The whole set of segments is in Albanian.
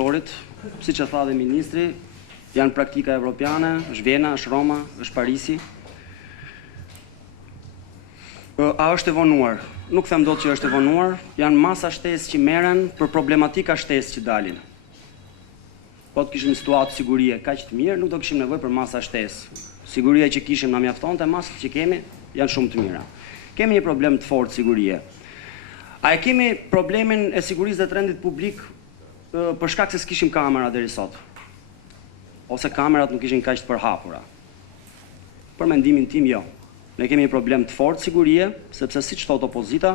drejtorit, siç e tha dhe ministri, janë praktika evropiane, është Vjena, është Roma, është Parisi. A është e vonuar? Nuk them dot që është e vonuar, janë masa shtesë që merren për problematika shtesë që dalin. Po të kishim situatë sigurie kaq të mirë, nuk do kishim nevojë për masa shtesë. Siguria që kishim na mjaftonte, masat që kemi janë shumë të mira. Kemi një problem të fortë sigurie. A e kemi problemin e sigurisë dhe të rendit publik për shkak se s'kishim kamera deri sot? Ose kamerat nuk ishin kaq të përhapura? Për mendimin tim, jo. Ne kemi një problem të fortë sigurie, sepse siç thot opozita,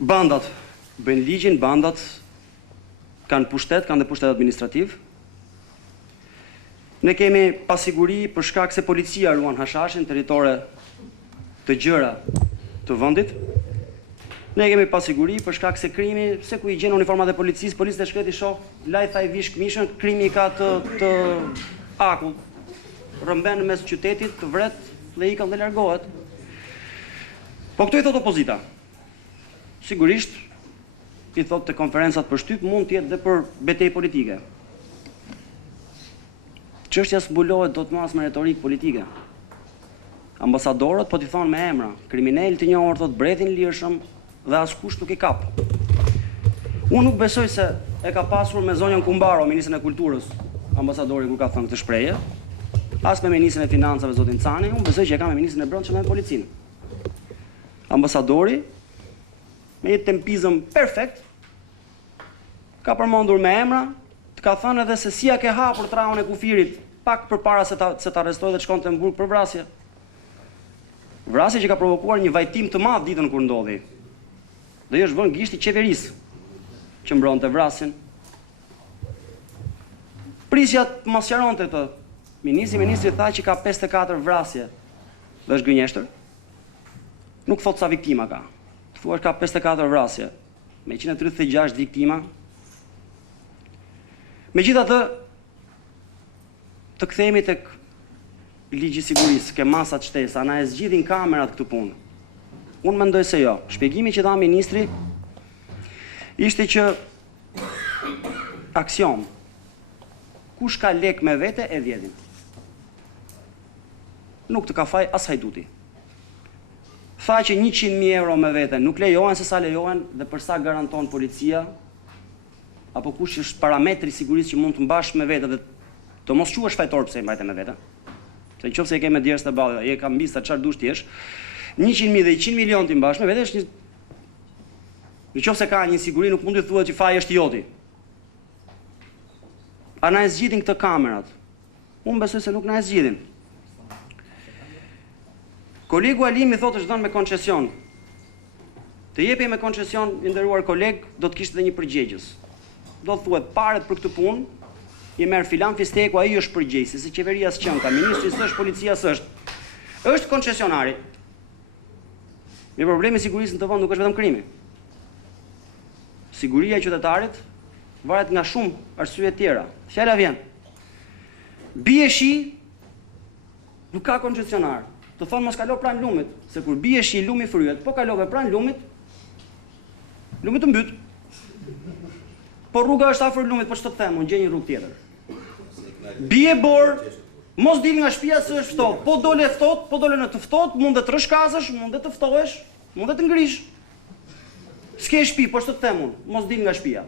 bandat bëjnë ligjin, bandat kanë pushtet, kanë dhe pushtet administrativ. Ne kemi pasiguri për shkak se policia ruan hashashin, territore të gjëra të vendit. Ne kemi pasiguri për shkak se krimi, se ku i gjen uniformat e policisë, policët e shkreti shoh, lajtha i vish këmishën, krimi ka të akull. Rëmben mes qytetit, të vret dhe ikën dhe largohet. Po këtu i thot opozita. Sigurisht, i thot të konferencat për shtyp mund t'jetë dhe për betejë politike. Çështja s'mbulohet dot më as me retorikë politike. Ambasadorët po t'i thonë me emra, kriminal të njohur, thot brethin lirshëm dhe askush nuk i kap. Unë nuk besoj se e ka pasur me zonjën Kumbaro, ministrin e kulturës, ambasadori kur ka thënë këtë shprehje. As me ministrin e financave zotin Cani, unë besoj që e ka me ministrin e brendshëm dhe me policinë. Ambasadori, me një tempizëm perfekt, ka përmendur me emra, të ka thënë edhe se si ja ke hapur traun e kufirit pak përpara se ta arrestoi dhe të shkonte në burg për vrasje. Vrasje që ka provokuar një vajtim të madh ditën kur ndodhi. Dhe është vënë gishti qeverisë që mbronte vrasjen. Prisja të mos sqaronte këtë. Ministri tha që ka 54 vrasje dhe është gënjeshtër. Nuk thot sa viktima ka. Thuar ka 54 vrasje me 136 viktima. Megjithatë, të kthehemi tek ligji i sigurisë, ke masat shtesë, ana e zgjidhin kamerat këtë punë. Unë mendoj se jo. Shpjegimi që dha ministri ishte që aksion. Kush ka lek me vete e vjedhin. Nuk të ka faj as hajduti. Tha që 100.000 euro me vete nuk lejohen, se sa lejohen dhe përsa garanton policia, apo kush është parametri sigurisë që mund të mbash me vete dhe të mos quhesh fajtor pse mbajte me vete. Se nëse e ke me djerës të ballë, je ka mbista çfarë dush ti jesh, 100.000 dhe 100 milion ti mbash me vete është një. Nëse ka një siguri nuk mund të thuhet që faji është joti. A na e zgjidhin këtë kamerat? Unë besoj se nuk na e zgjidhin. Kolegu Alimi thotë është dhënë me koncesion. Të jepi me koncesion, i nderuar koleg, do të kishte edhe një përgjegjës. Do të thuhet paret për këtë punë i merr filan Fisteku, ai është përgjegjësi, si qeveria s'qen ka, ministri s'është, policia s'është. Është koncesionari. Me problemi i sigurisë në të vend nuk është vetëm krimi. Siguria e qytetarit varet nga shumë arsye të tjera. Fjala vjen. Bie shi, nuk ka koncesionar. Të thonë mos kalo pranë lumit, se kur bie shi lumi fryhet, po kalove pranë lumit, lumi të mbyt. Po rruga është afër lumit, po ç'të them, unë gjej një rrugë tjetër. Bie bor, mos dil nga shtëpia se është ftohtë. Po dole ftohtë, po dole në të ftohtë, mund të rrshkazësh, mund të ftohesh, mund të ngrish. S'ke shtëpi, po ç'të them unë, mos dil nga shtëpia.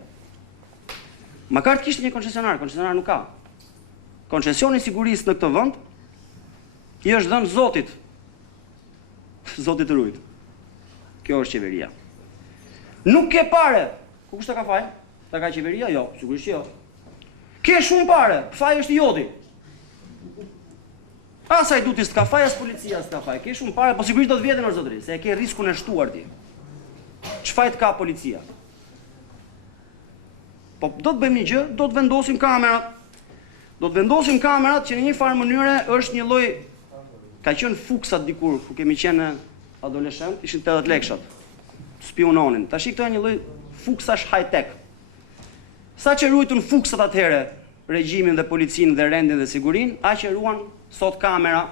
Makar të kishte një koncesionar nuk ka. Koncesioni i sigurisë në këtë vend i është dhënë Zotit. Zotit të rujt. Kjo është qeveria. Nuk ke pare. Kush ta ka faj? Ta ka qeveria? Jo, sigurisht jo. Ke shumë pare, faji është joti. Asaj duti s'ka faj, as policia s'ka faj. Ke shumë pare, po sigurisht do të vjedhin o zotëri, se e ke riskun e shtuar ti. Ç'fajt ka policia? Po do të bëjmë një gjë, do të vendosim kamerat. Do të vendosim kamerat që në një farë mënyre është një lloj. Ka qenë fuksat dikur, ku kemi qenë adoleshent, ishin 80 lekshat. Spiononin. Tash këto janë një lloj fuksash high-tech. Sa që ruajtun fuksat atëherë, regjimin dhe policinë dhe rendin dhe sigurinë, aq që ruan sot kamera,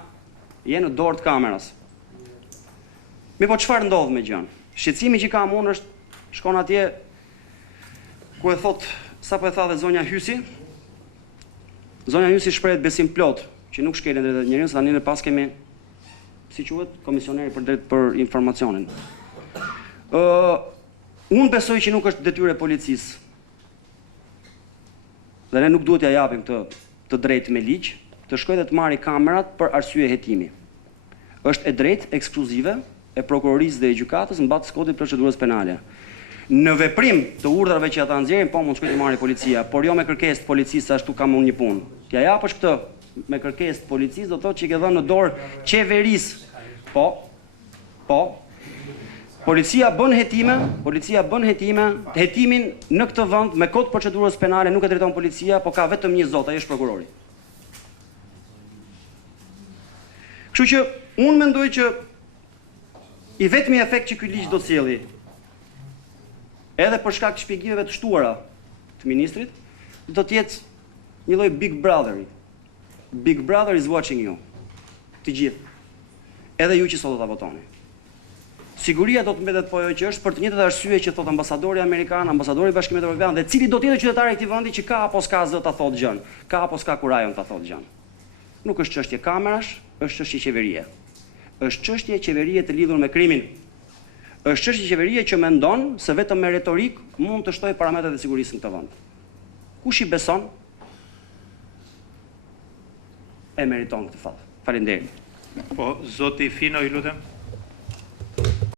je në dorë të kameras. Mi po çfarë ndodh me gjën? Shqetësimi që kam unë është shkon atje ku e thot Sa po e tha dhe zonja Hysi shprehet besim plot që nuk shkelen drejtat e njerëzit, tani ne pas kemi, si quhet, komisioneri për informacionin. Unë besoj që nuk është detyrë e policisë. Dhe ne nuk duhet ja japim të drejtë me ligj, të shkojë dhe të marrë kamerat për arsye hetimi. Është e drejtë ekskluzive e prokurorisë dhe e gjykatës mbas kodit procedurës penale. Në veprim të urdhrave që ata nxjerrin, po mund shkojë të marrë policia, por jo me kërkesë të policisë, ashtu kam unë një punë. T'ja japësh këtë me kërkesë të policisë, do thotë që i ke dhënë në dorë qeverisë. Po. Policia bën hetime, hetimin në këtë vend me kod procedurës penale nuk e drejton policia, po ka vetëm një zot, ai është prokurori. Kështu që unë mendoj që i vetmi efekt që ky ligj do sjellë, edhe për shkak të shpjegimeve të shtuara të ministrit, do të jetë një lloj Big Brotheri. Big Brother is watching you. Të gjithë. Edhe ju që sot do ta votoni. Siguria do të mbetet po ajo që është për të njëjtat arsye që thot ambasadori amerikan, ambasadori i Bashkimit Evropian dhe cili do të jetë qytetari i këtij vendi që ka apo s'ka zë ta thotë gjën, ka apo s'ka kurajon ta thotë gjën. Nuk është çështje kamerash, është çështje qeverie. Është çështje qeverie të lidhur me krimin. Është çështje qeverie që mendon se vetëm me retorik mund të shtojë parametrat e sigurisë në këtë vend. Kush i beson e meriton këtë fat. Faleminderit. Po, zoti Fino, ju lutem.